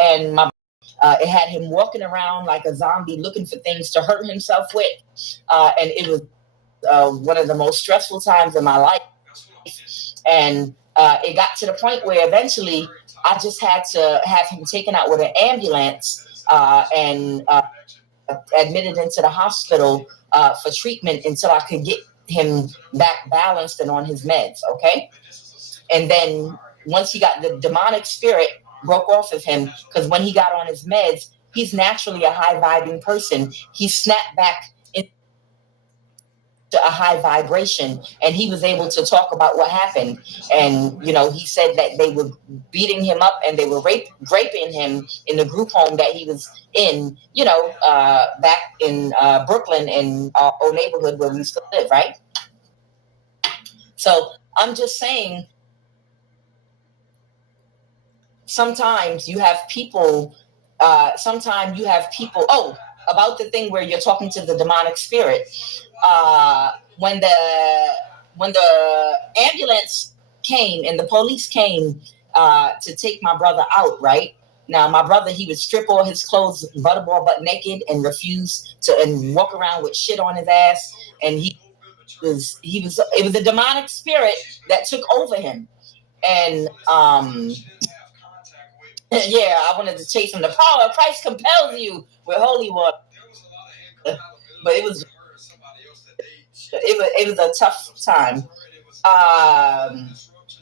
and it had him walking around like a zombie, looking for things to hurt himself with, and it was one of the most stressful times in my life. And it got to the point where eventually I just had to have him taken out with an ambulance and admitted into the hospital for treatment until I could get him back balanced and on his meds. Okay. And then once he got the demonic spirit broke off of him, because when he got on his meds, he's naturally a high vibing person. He snapped back into a high vibration, and he was able to talk about what happened. And he said that they were beating him up and they were raping him in the group home that he was in, back in Brooklyn, in our old neighborhood where we used to live, right? So I'm just saying, sometimes you have people, oh, about the thing where you're talking to the demonic spirit. When the ambulance came and the police came to take my brother out, right? Now, my brother, he would strip all his clothes, butterball butt naked, and refuse to and walk around with shit on his ass. And it was a demonic spirit that took over him. And yeah, I wanted to chase him. The power of Christ compels you with holy water. But it was a tough time.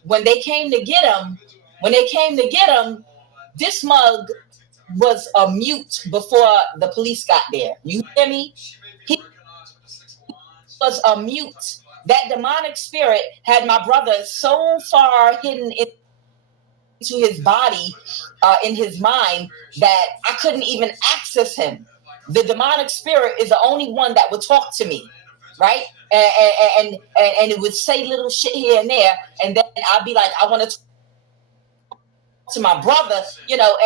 When they came to get him, this mug was a mute before the police got there. You hear me? He was a mute. That demonic spirit had my brother so far hidden into his body, in his mind, that I couldn't even access him. The demonic spirit is the only one that would talk to me, right? And it would say little shit here and there, and then I'd be like, I want to talk to my brother,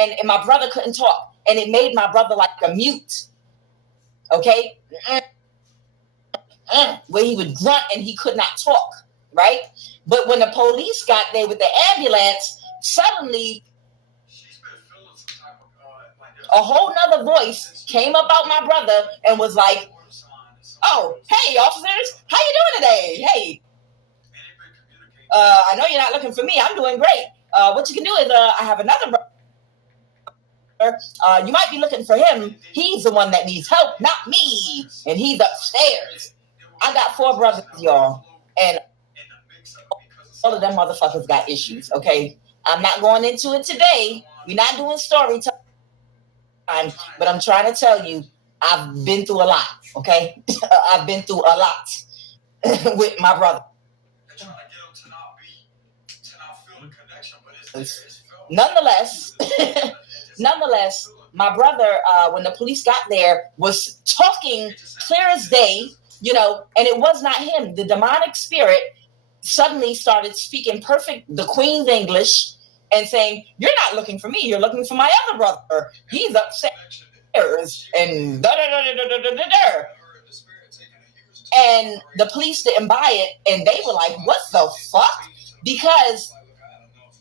and my brother couldn't talk, and it made my brother like a mute, okay? Where he would grunt and he could not talk, right? But when the police got there with the ambulance, suddenly a whole nother voice came up out my brother and was like, oh, hey, officers, how you doing today? Hey, I know you're not looking for me. I'm doing great. What you can do is I have another brother. You might be looking for him. He's the one that needs help, not me. And he's upstairs. I got 4 brothers, y'all. And all of them motherfuckers got issues, okay? I'm not going into it today. We're not doing story time. But I'm trying to tell you, I've been through a lot, okay? I've been through a lot with my brother. Nonetheless, my brother, when the police got there, was talking clear as day, and it was not him. The demonic spirit suddenly started speaking the Queen's English and saying, you're not looking for me, you're looking for my other brother. He's upstairs, and da-da-da-da-da-da-da-da. And the police didn't buy it, and they were like, what the fuck? Because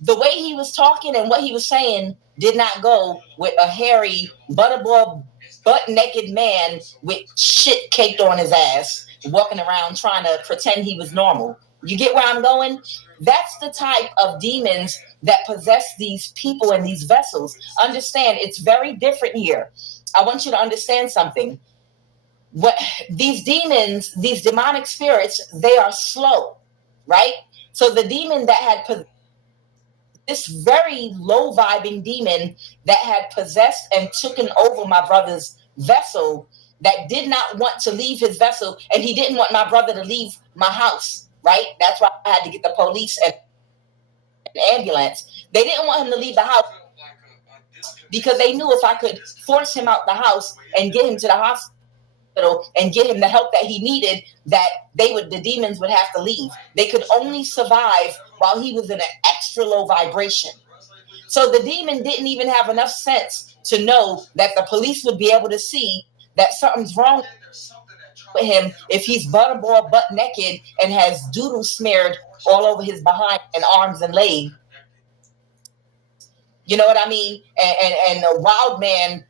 the way he was talking and what he was saying did not go with a hairy, butterball, butt-naked man with shit caked on his ass, walking around trying to pretend he was normal. You get where I'm going? That's the type of demons that possess these people and these vessels. Understand, it's very different here. I want you to understand something. What these demons, these demonic spirits, they are slow, right? So the demon that had this very low vibing demon that had possessed and taken over my brother's vessel, that did not want to leave his vessel, and he didn't want my brother to leave my house, right? That's why I had to get the police and an ambulance. They didn't want him to leave the house because they knew if I could force him out the house and get him to the hospital and get him the help that he needed, that the demons would have to leave. They could only survive while he was in an extra low vibration. So the demon didn't even have enough sense to know that the police would be able to see that something's wrong with him if he's butterball butt naked and has doodle smeared all over his behind and arms and legs. You know what I mean? And a wild man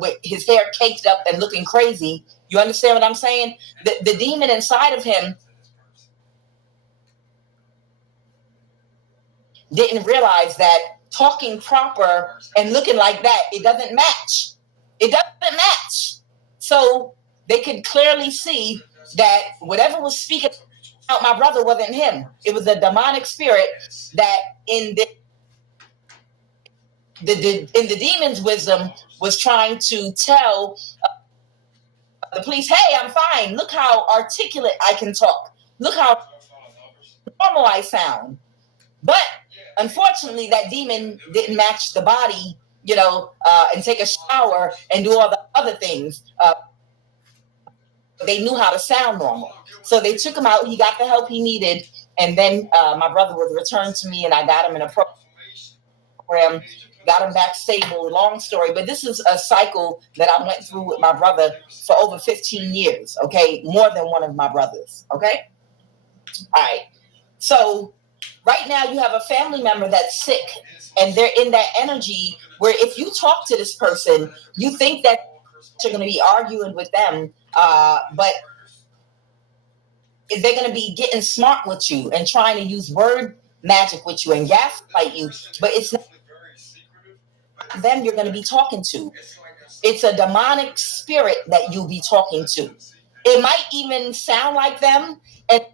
with his hair caked up and looking crazy. You understand what I'm saying? The demon inside of him didn't realize that talking proper and looking like that, it doesn't match. It doesn't match. So they could clearly see that whatever was speaking out my brother wasn't him. It was a demonic spirit that in the demon's wisdom was trying to tell the police, hey, I'm fine. Look how articulate I can talk. Look how normal I sound. But unfortunately, that demon didn't match the body, and take a shower and do all the other things. They knew how to sound normal. So they took him out. He got the help he needed. And then my brother was returned to me, and I got him in a program, got him back stable. Long story. But this is a cycle that I went through with my brother for over 15 years, okay? More than one of my brothers, okay? All right. So right now you have a family member that's sick, and they're in that energy where if you talk to this person, you think that you're going to be arguing with them, but they're going to be getting smart with you and trying to use word magic with you and gaslight you, but it's not them you're going to be talking to. It's a demonic spirit that you'll be talking to. It might even sound like them, and it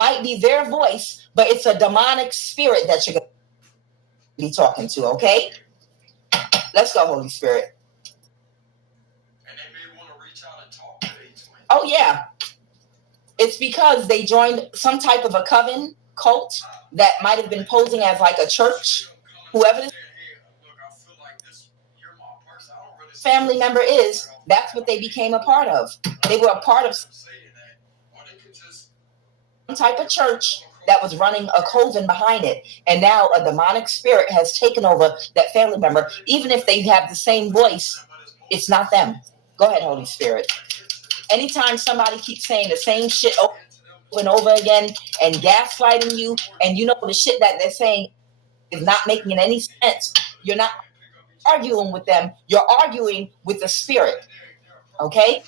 might be their voice, but it's a demonic spirit that you're going to be talking to, okay? Let's go, Holy Spirit. And they may want to reach out and talk to these women. Oh, yeah. It's because they joined some type of a coven cult that might have been posing as like a church. Whoever this family member is, that's what they became a part of. They were a part of some type of church that was running a coven behind it. And now a demonic spirit has taken over that family member. Even if they have the same voice, it's not them. Go ahead, Holy Spirit. Anytime somebody keeps saying the same shit over and over again and gaslighting you, and you know the shit that they're saying is not making any sense, you're not arguing with them, you're arguing with the spirit. Okay?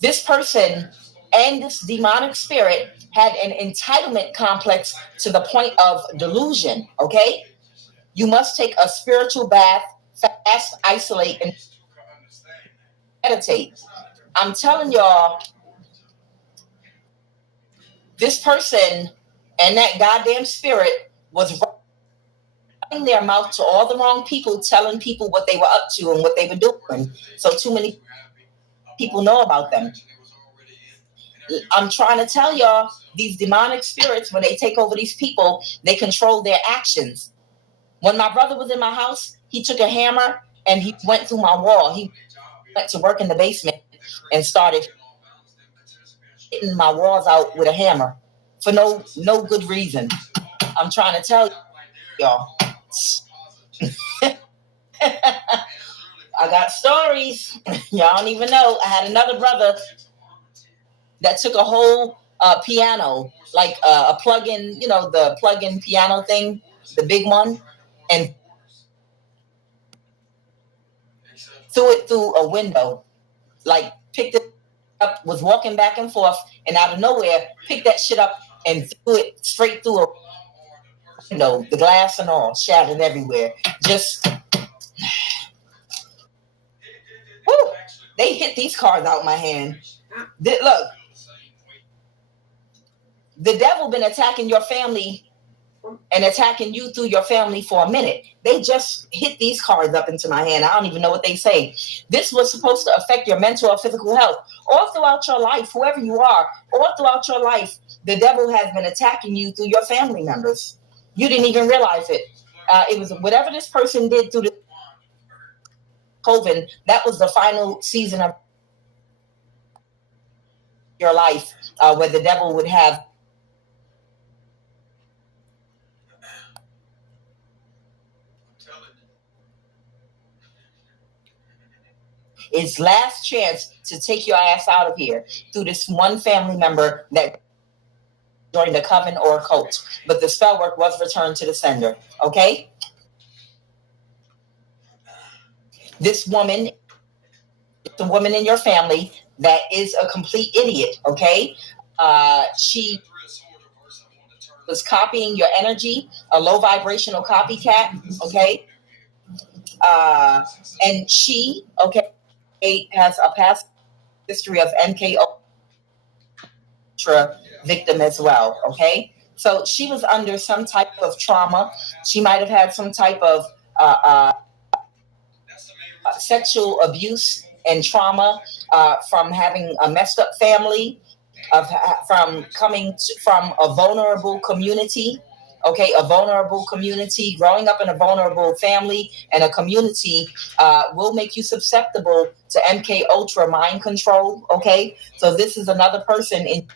This person and this demonic spirit had an entitlement complex to the point of delusion. Okay? You must take a spiritual bath, fast, isolate, and meditate. I'm telling y'all, this person and that goddamn spirit was running their mouth to all the wrong people, telling people what they were up to and what they were doing. So too many people know about them. I'm trying to tell y'all, these demonic spirits, when they take over these people, they control their actions. When my brother was in my house, he took a hammer and he went through my wall. He went to work in the basement and started hitting my walls out with a hammer for no good reason. I'm trying to tell y'all. I got stories. Y'all don't even know. I had another brother that took a whole piano, like a plug-in, the plug-in piano thing, the big one, and threw it through a window, like picked it up, was walking back and forth, and out of nowhere, picked that shit up and threw it straight through a window, the glass and all, shattered everywhere. Just, whew, they hit these cards out my hand. Look, the devil been attacking your family and attacking you through your family for a minute. They just hit these cards up into my hand. I don't even know what they say. This was supposed to affect your mental or physical health. All throughout your life, whoever you are, all throughout your life, the devil has been attacking you through your family members. You didn't even realize it. It was whatever this person did through the COVID, that was the final season of your life where the devil would have its last chance to take your ass out of here through this one family member that joined a coven or a cult, but the spell work was returned to the sender. Okay? This woman, the woman in your family that is a complete idiot. Okay? She was copying your energy, a low vibrational copycat. Okay? And she, okay, has a past history of MK Ultra victim as well. Okay? So she was under some type of trauma. She might have had some type of sexual abuse and trauma from having a messed up family, from coming from a vulnerable community. Okay, a vulnerable community, growing up in a vulnerable family and a community will make you susceptible to MK Ultra mind control. Okay, so this is another person in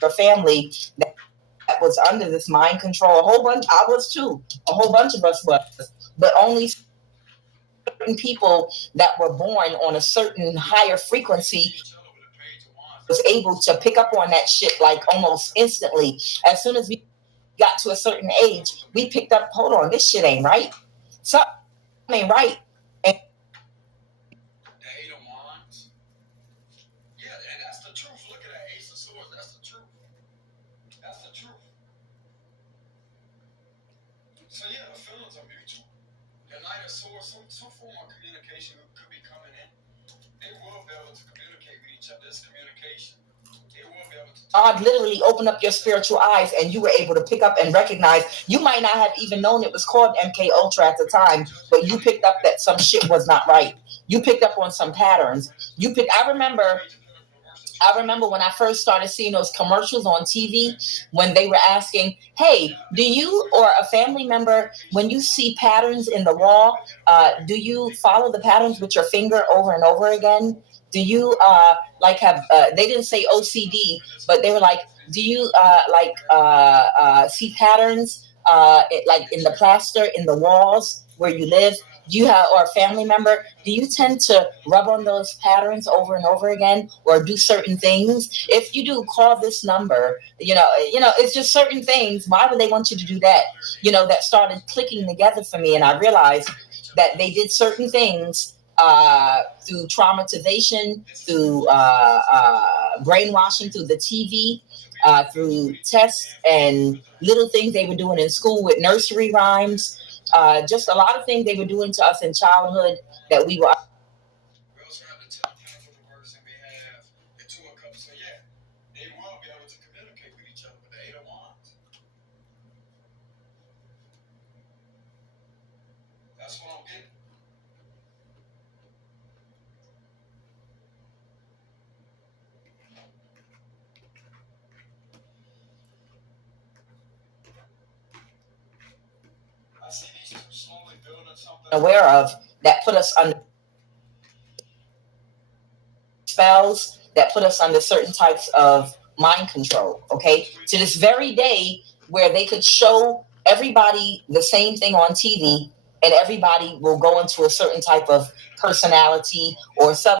your family that was under this mind control. A whole bunch, I was too. A whole bunch of us was, but only certain people that were born on a certain higher frequency was able to pick up on that shit like almost instantly. As soon as we got to a certain age, we picked up, hold on, this shit ain't right. Something ain't right. And yeah, and that's the truth. Look at that Ace of Swords. That's the truth. That's the truth. So yeah, the feelings are mutual. The Knight of Swords, some form of communication could be coming in. They will be able to communicate with each other. This communication. They will be able to. God literally opened up your spiritual eyes and you were able to pick up and recognize. You might not have even known it was called MK Ultra at the time, but you picked up that some shit was not right. You picked up on some patterns. I remember when I first started seeing those commercials on TV when they were asking, hey, do you or a family member, when you see patterns in the wall, do you follow the patterns with your finger over and over again? Do you they didn't say OCD, but they were like, do you see patterns like in the plaster, in the walls where you live? Do you have, or a family member, do you tend to rub on those patterns over and over again or do certain things? If you do, call this number. It's just certain things. Why would they want you to do that? That started clicking together for me. And I realized that they did certain things through traumatization, through brainwashing, through the TV, through tests and little things they were doing in school with nursery rhymes. Just a lot of things they were doing to us in childhood that we were. We also have the 10th half of the verse, and we have the Two of Cups. So yeah, they will be able to communicate with each other with the Eight of Wands. That's what I'm getting. I see these two slowly building something. Aware of that put us under spells, that put us under certain types of mind control. Okay, to this very day where they could show everybody the same thing on TV and everybody will go into a certain type of personality or sub